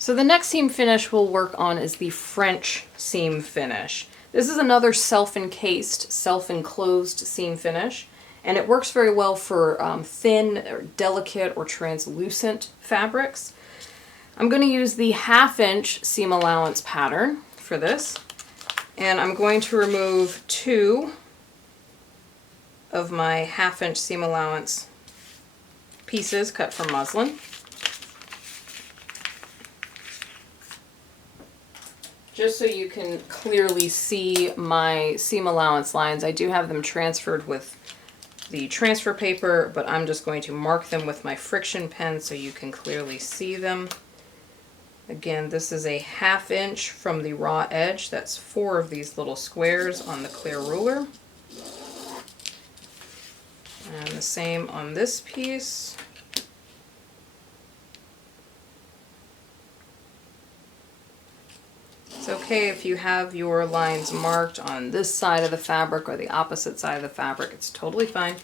So the next seam finish we'll work on is the French seam finish. This is another self-encased, self-enclosed seam finish, and it works very well for thin, or delicate, or translucent fabrics. I'm going to use the 1/2 inch seam allowance pattern for this, and I'm going to remove 2 of my 1/2 inch seam allowance pieces cut from muslin. Just so you can clearly see my seam allowance lines, I do have them transferred with the transfer paper, but I'm just going to mark them with my friction pen so you can clearly see them. Again, this is a 1/2 inch from the raw edge. That's 4 of these little squares on the clear ruler. And the same on this piece. It's okay if you have your lines marked on this side of the fabric or the opposite side of the fabric. It's totally fine.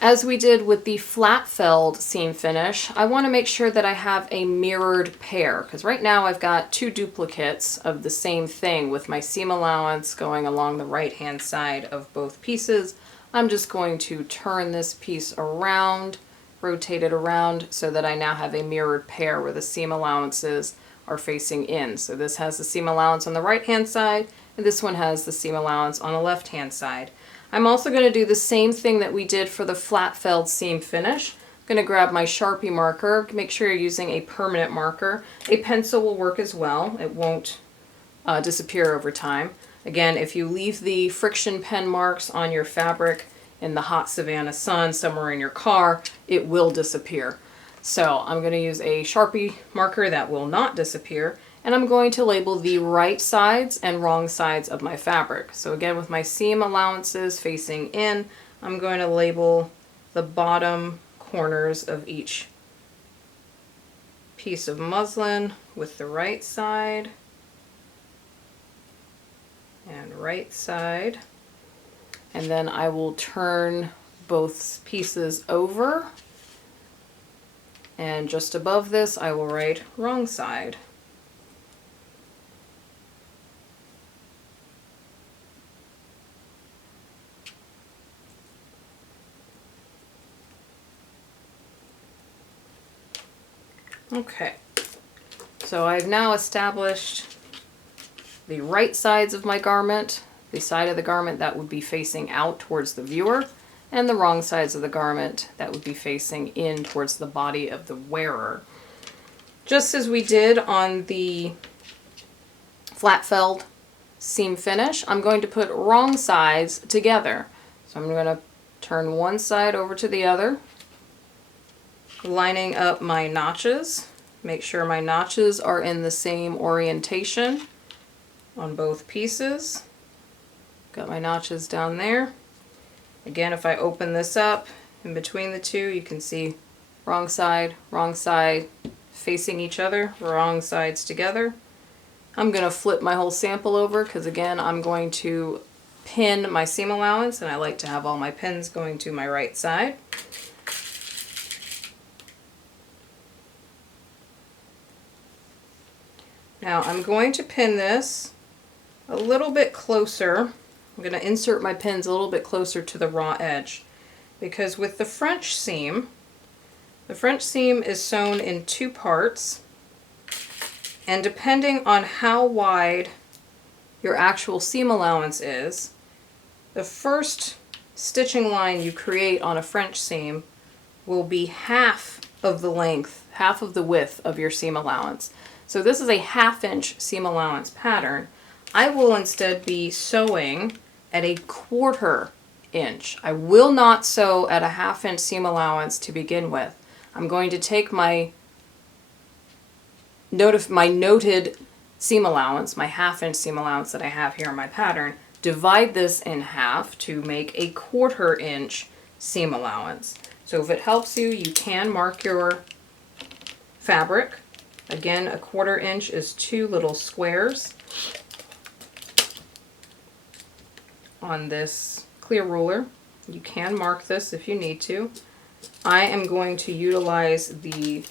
As we did with the flat felled seam finish, I want to make sure that I have a mirrored pair, because right now I've got 2 duplicates of the same thing with my seam allowance going along the right hand side of both pieces. I'm just going to turn this piece around, rotate it around, so that I now have a mirrored pair where the seam allowances are facing in. So this has the seam allowance on the right hand side, and this one has the seam allowance on the left hand side. I'm also going to do the same thing that we did for the flat felled seam finish. I'm going to grab my Sharpie marker. Make sure you're using a permanent marker. A pencil will work as well. It won't disappear over time. Again, if you leave the friction pen marks on your fabric in the hot Savannah sun somewhere in your car, it will disappear. So I'm going to use a Sharpie marker that will not disappear, and I'm going to label the right sides and wrong sides of my fabric. So again, with my seam allowances facing in, I'm going to label the bottom corners of each piece of muslin with the right side and right side. And then I will turn both pieces over, and just above this I will write wrong side. Okay, so I've now established the right sides of my garment, the side of the garment that would be facing out towards the viewer, and the wrong sides of the garment that would be facing in towards the body of the wearer. Just as we did on the flat felled seam finish, I'm going to put wrong sides together. So I'm going to turn one side over to the other, lining up my notches. Make sure my notches are in the same orientation on both pieces. Got my notches down there. Again, if I open this up in between the two, you can see wrong side facing each other, wrong sides together. I'm going to flip my whole sample over because again I'm going to pin my seam allowance, and I like to have all my pins going to my right side. Now I'm going to pin this a little bit closer. I'm going to insert my pins a little bit closer to the raw edge, because with the French seam is sewn in 2 parts, and depending on how wide your actual seam allowance is, the first stitching line you create on a French seam will be half of the length, half of the width of your seam allowance. So this is a 1/2 inch seam allowance pattern. I will instead be sewing at a 1/4 inch. I will not sew at a 1/2 inch seam allowance to begin with. I'm going to take my noted seam allowance, my 1/2 inch seam allowance that I have here in my pattern, divide this in half to make a 1/4 inch seam allowance. So if it helps you, you can mark your fabric. Again, a 1/4 inch is 2 little squares on this clear ruler. You can mark this if you need to. I am going to utilize the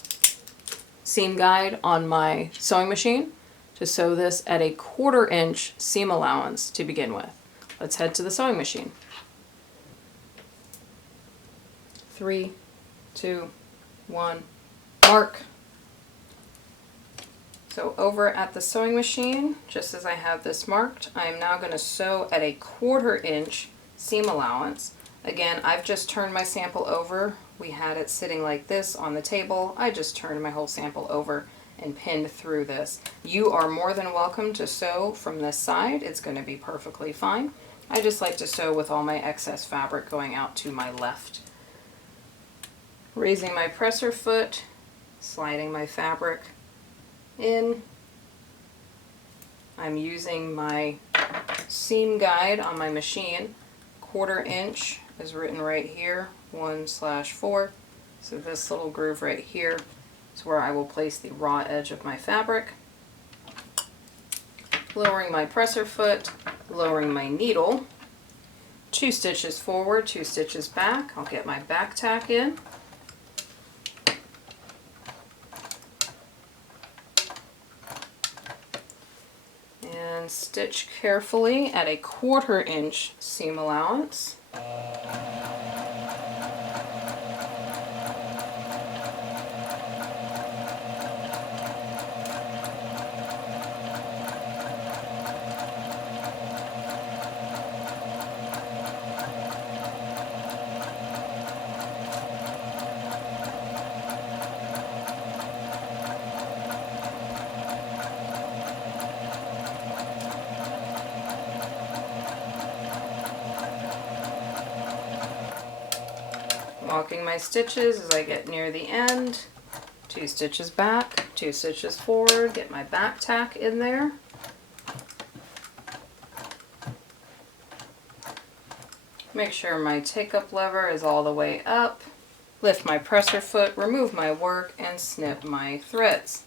seam guide on my sewing machine to sew this at a 1/4 inch seam allowance to begin with. Let's head to the sewing machine. 3, 2, 1, mark. So over at the sewing machine, just as I have this marked, I am now going to sew at a 1/4 inch seam allowance. Again, I've just turned my sample over. We had it sitting like this on the table. I just turned my whole sample over and pinned through this. You are more than welcome to sew from this side. It's going to be perfectly fine. I just like to sew with all my excess fabric going out to my left. Raising my presser foot, sliding my fabric in. I'm using my seam guide on my machine. 1/4 inch is written right here, 1/4. So this little groove right here is where I will place the raw edge of my fabric. Lowering my presser foot, lowering my needle. 2 stitches forward, 2 stitches back. I'll get my back tack in. And stitch carefully at a 1/4 inch seam allowance. Walking my stitches as I get near the end. 2 stitches back, 2 stitches forward, get my back tack in there. Make sure my take-up lever is all the way up. Lift my presser foot, remove my work, and snip my threads.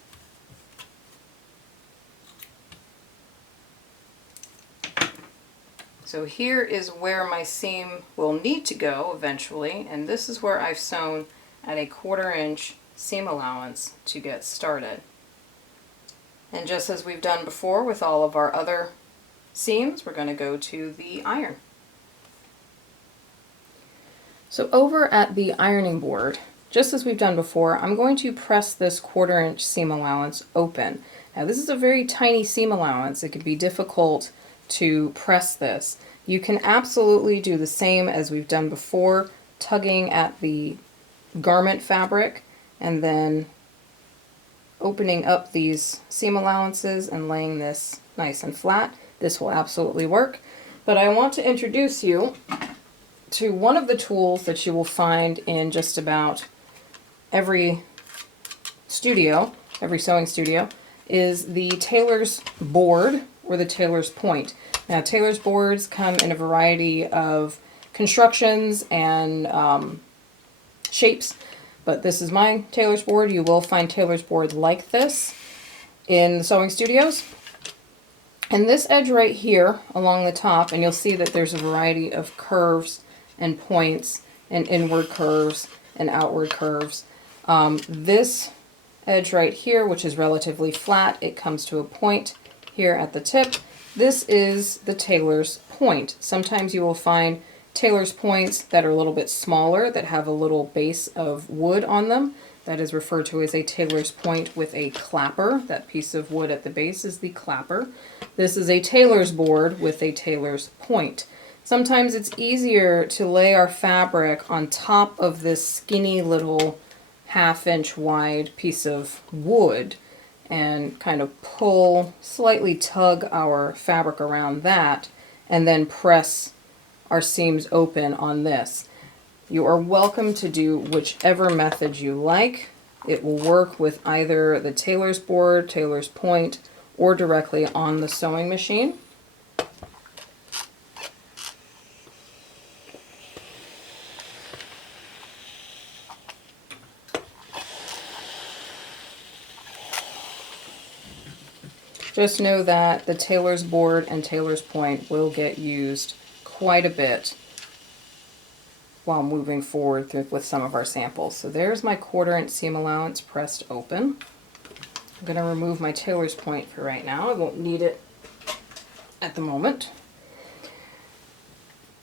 So here is where my seam will need to go eventually, and this is where I've sewn at a 1/4 inch seam allowance to get started. And just as we've done before with all of our other seams, we're going to go to the iron. So over at the ironing board, just as we've done before, I'm going to press this 1/4 inch seam allowance open. Now this is a very tiny seam allowance. It could be difficult to press this. You can absolutely do the same as we've done before, tugging at the garment fabric and then opening up these seam allowances and laying this nice and flat. This will absolutely work. But I want to introduce you to one of the tools that you will find in just about every studio, every sewing studio, is the tailor's board or the tailor's point. Now, tailor's boards come in a variety of constructions and shapes, but this is my tailor's board. You will find tailor's boards like this in the sewing studios. And this edge right here along the top, and you'll see that there's a variety of curves and points and inward curves and outward curves. This edge right here, which is relatively flat, it comes to a point here at the tip. This is the tailor's point. Sometimes you will find tailor's points that are a little bit smaller, that have a little base of wood on them. That is referred to as a tailor's point with a clapper. That piece of wood at the base is the clapper. This is a tailor's board with a tailor's point. Sometimes it's easier to lay our fabric on top of this skinny little 1/2 inch wide piece of wood and kind of pull, slightly tug our fabric around that, and then press our seams open on this. You are welcome to do whichever method you like. It will work with either the tailor's board, tailor's point, or directly on the sewing machine. Just know that the tailor's board and tailor's point will get used quite a bit while moving forward with some of our samples. So there's my 1/4 inch seam allowance pressed open. I'm going to remove my tailor's point for right now. I won't need it at the moment.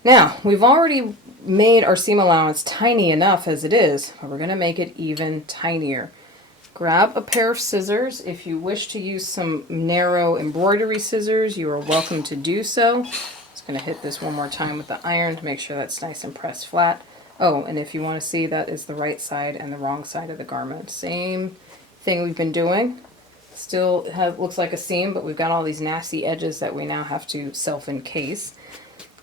Now, we've already made our seam allowance tiny enough as it is, but we're going to make it even tinier. Grab a pair of scissors. If you wish to use some narrow embroidery scissors, you are welcome to do so. Just going to hit this one more time with the iron to make sure that's nice and pressed flat. Oh, and if you want to see, that is the right side and the wrong side of the garment. Same thing we've been doing. Still looks like a seam, but we've got all these nasty edges that we now have to self-encase.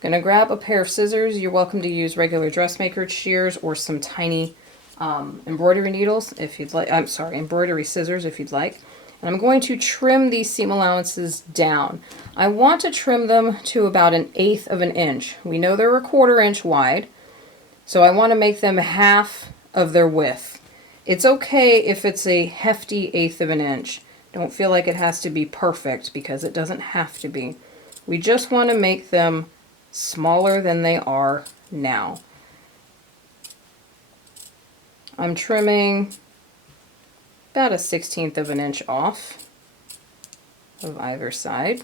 Gonna grab a pair of scissors. You're welcome to use regular dressmaker shears or some tiny embroidery needles if you'd like. I'm sorry, embroidery scissors if you'd like. And I'm going to trim these seam allowances down. I want to trim them to about 1/8 of an inch. We know they're 1/4 inch wide, so I want to make them half of their width. It's okay if it's a hefty 1/8 of an inch. Don't feel like it has to be perfect because it doesn't have to be. We just want to make them smaller than they are now. I'm trimming about 1/16 of an inch off of either side.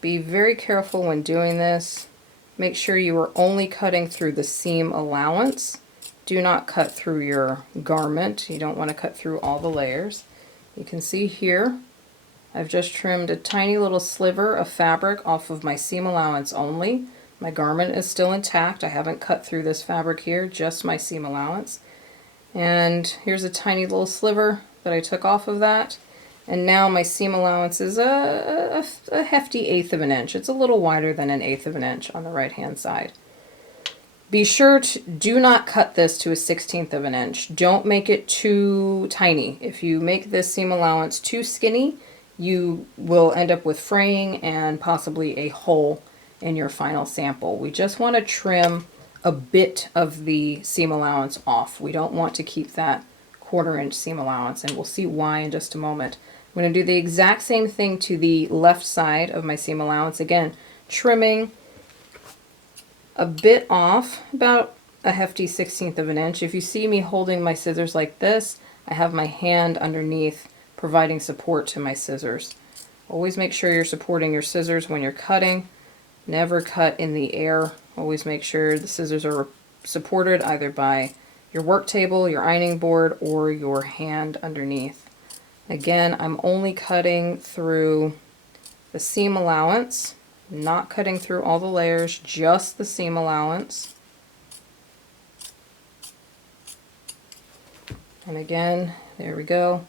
Be very careful when doing this. Make sure you are only cutting through the seam allowance. Do not cut through your garment. You don't want to cut through all the layers. You can see here, I've just trimmed a tiny little sliver of fabric off of my seam allowance only. My garment is still intact. I haven't cut through this fabric here, just my seam allowance. And here's a tiny little sliver that I took off of that. And now my seam allowance is a hefty 1/8 of an inch. It's a little wider than 1/8 of an inch on the right hand side. Be sure to do not cut this to 1/16 of an inch. Don't make it too tiny. If you make this seam allowance too skinny, you will end up with fraying and possibly a hole in your final sample. We just want to trim a bit of the seam allowance off. We don't want to keep that 1/4 inch seam allowance, and we'll see why in just a moment. I'm going to do the exact same thing to the left side of my seam allowance. Again, trimming a bit off, about a hefty 1/16 of an inch. If you see me holding my scissors like this, I have my hand underneath providing support to my scissors. Always make sure you're supporting your scissors when you're cutting. Never cut in the air. Always make sure the scissors are supported either by your work table, your ironing board, or your hand underneath. Again, I'm only cutting through the seam allowance. Not cutting through all the layers, just the seam allowance. And again, there we go.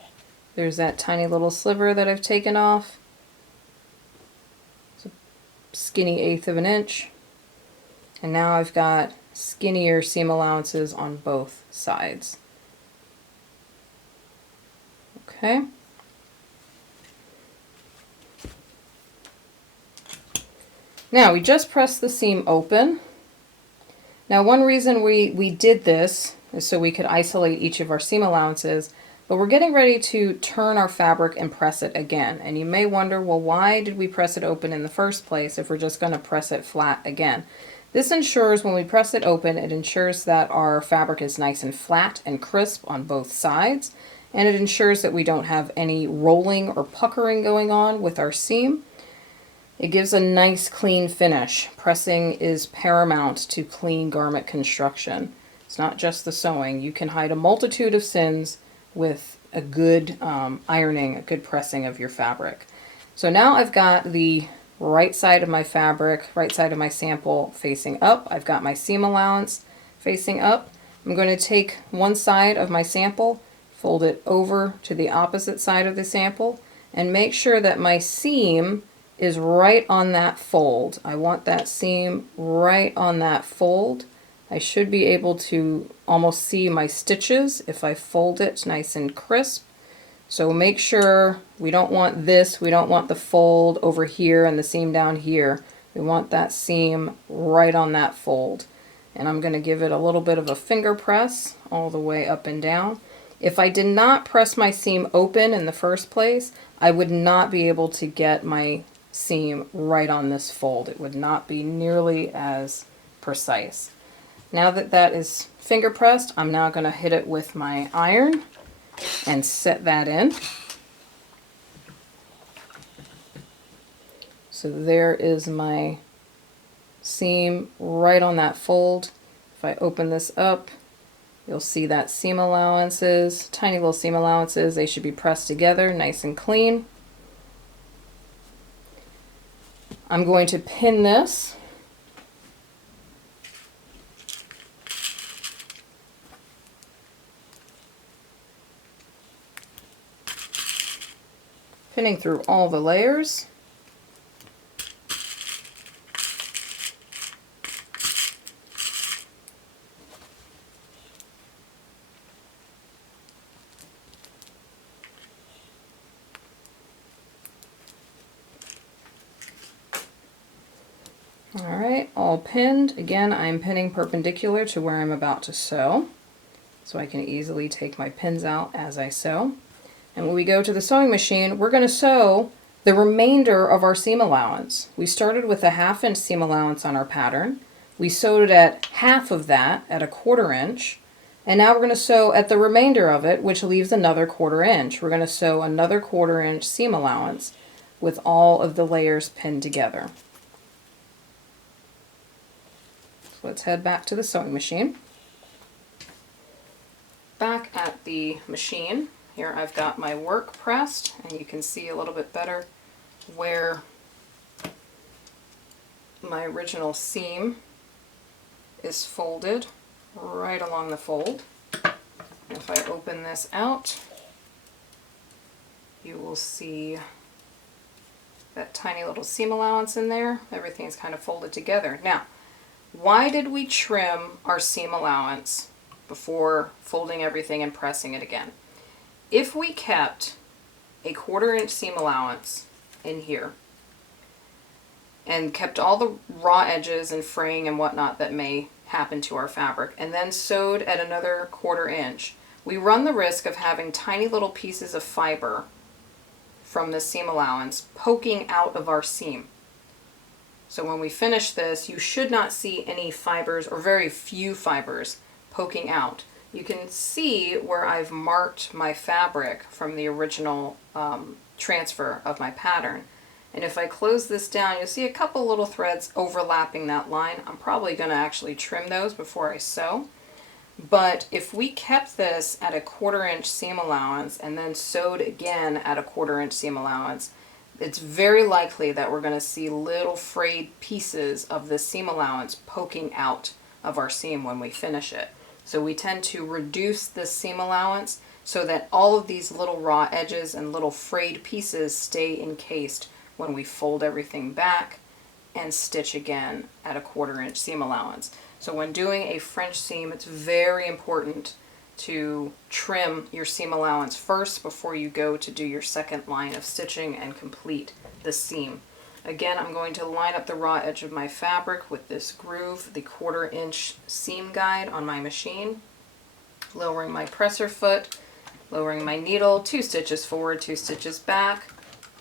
There's that tiny little sliver that I've taken off. It's a skinny 1/8 of an inch. And now I've got skinnier seam allowances on both sides. Okay. Now we just pressed the seam open. Now one reason we did this is so we could isolate each of our seam allowances, but we're getting ready to turn our fabric and press it again. And you may wonder, well, why did we press it open in the first place if we're just going to press it flat again? This ensures when we press it open, it ensures that our fabric is nice and flat and crisp on both sides, and it ensures that we don't have any rolling or puckering going on with our seam. It gives a nice clean finish. Pressing is paramount to clean garment construction. It's not just the sewing. You can hide a multitude of sins with a good ironing, a good pressing of your fabric. So now I've got the right side of my fabric, right side of my sample facing up. I've got my seam allowance facing up. I'm going to take one side of my sample, fold it over to the opposite side of the sample, and make sure that my seam is right on that fold. I want that seam right on that fold. I should be able to almost see my stitches if I fold it nice and crisp. So make sure we don't want this, we don't want the fold over here and the seam down here. We want that seam right on that fold. And I'm going to give it a little bit of a finger press all the way up and down. If I did not press my seam open in the first place, I would not be able to get my seam right on this fold. It would not be nearly as precise. Now that that is finger pressed, I'm now going to hit it with my iron and set that in. So there is my seam right on that fold. If I open this up, you'll see that seam allowances, tiny little seam allowances. They should be pressed together nice and clean. I'm going to pin this. Pinning through all the layers. Alright, all pinned. Again, I'm pinning perpendicular to where I'm about to sew, so I can easily take my pins out as I sew. And when we go to the sewing machine, we're going to sew the remainder of our seam allowance. We started with a 1/2 inch seam allowance on our pattern. We sewed it at half of that at a 1/4 inch. And now we're going to sew at the remainder of it, which leaves another 1/4 inch. We're going to sew another 1/4 inch seam allowance with all of the layers pinned together. So let's head back to the sewing machine. Back at the machine, here I've got my work pressed, and you can see a little bit better where my original seam is folded right along the fold. And if I open this out, you will see that tiny little seam allowance in there. Everything's kind of folded together. Now, why did we trim our seam allowance before folding everything and pressing it again? If we kept a 1/4 inch seam allowance in here and kept all the raw edges and fraying and whatnot that may happen to our fabric, and then sewed at another 1/4 inch, we run the risk of having tiny little pieces of fiber from the seam allowance poking out of our seam. So when we finish this, you should not see any fibers, or very few fibers, poking out. You can see where I've marked my fabric from the original transfer of my pattern. And if I close this down, you'll see a couple little threads overlapping that line. I'm probably going to actually trim those before I sew. But if we kept this at a 1/4 inch seam allowance and then sewed again at a 1/4 inch seam allowance, it's very likely that we're going to see little frayed pieces of the seam allowance poking out of our seam when we finish it. So we tend to reduce the seam allowance so that all of these little raw edges and little frayed pieces stay encased when we fold everything back and stitch again at a 1/4 inch seam allowance. So when doing a French seam, it's very important to trim your seam allowance first before you go to do your second line of stitching and complete the seam. Again, I'm going to line up the raw edge of my fabric with this groove, the 1/4 inch seam guide on my machine, lowering my presser foot, lowering my needle, 2 stitches forward, 2 stitches back.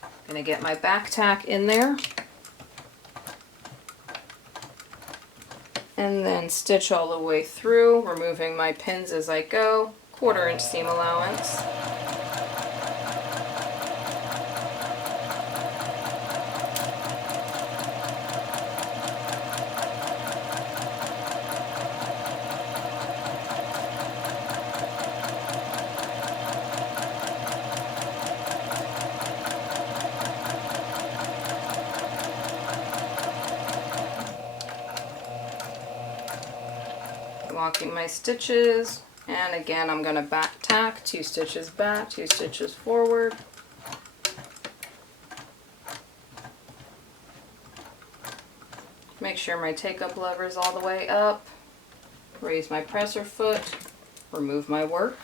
I'm going to get my back tack in there, and then stitch all the way through, removing my pins as I go, 1/4 inch seam allowance. Locking my stitches, and again I'm going to back tack, 2 stitches back, 2 stitches forward. Make sure my take-up lever is all the way up, raise my presser foot, remove my work,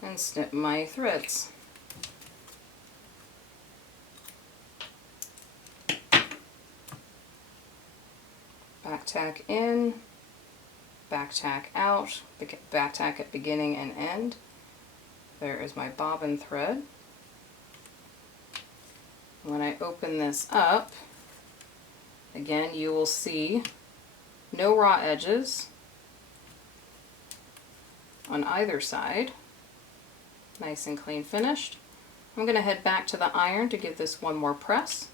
and snip my threads. Back tack in, back tack out, back tack at beginning and end. There is my bobbin thread. When I open this up, again you will see no raw edges, on either side. Nice and clean finished. I'm going to head back to the iron to give this one more press.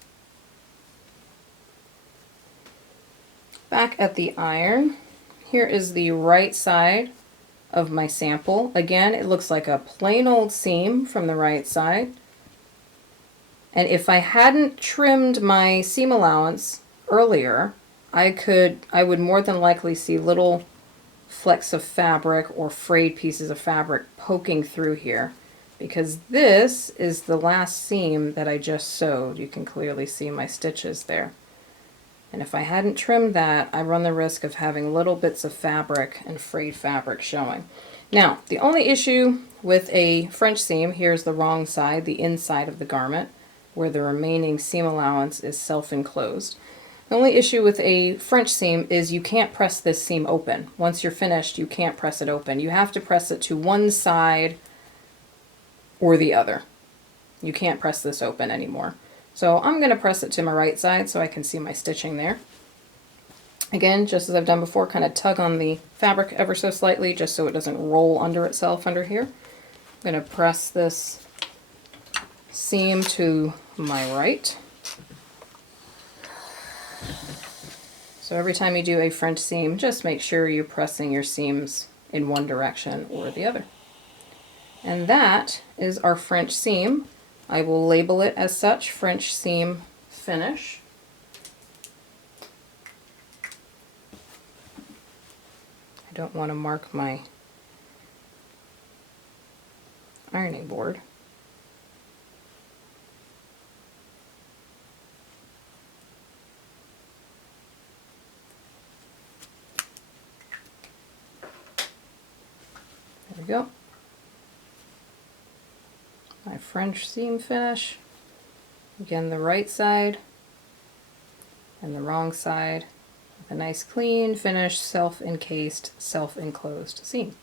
Back at the iron, here is the right side of my sample. Again, it looks like a plain old seam from the right side. And if I hadn't trimmed my seam allowance earlier, I would more than likely see little flecks of fabric or frayed pieces of fabric poking through here, because this is the last seam that I just sewed. You can clearly see my stitches there. And if I hadn't trimmed that, I run the risk of having little bits of fabric and frayed fabric showing. Now, the only issue with a French seam, here's the wrong side, the inside of the garment, where the remaining seam allowance is self-enclosed. The only issue with a French seam is you can't press this seam open. Once you're finished, you can't press it open. You have to press it to one side or the other. You can't press this open anymore. So I'm going to press it to my right side so I can see my stitching there. Again, just as I've done before, kind of tug on the fabric ever so slightly just so it doesn't roll under itself under here. I'm going to press this seam to my right. So every time you do a French seam, just make sure you're pressing your seams in one direction or the other. And that is our French seam. I will label it as such, French seam finish. I don't want to mark my ironing board. There we go. My French seam finish. Again, the right side and the wrong side with a nice clean finished self-encased, self-enclosed seam.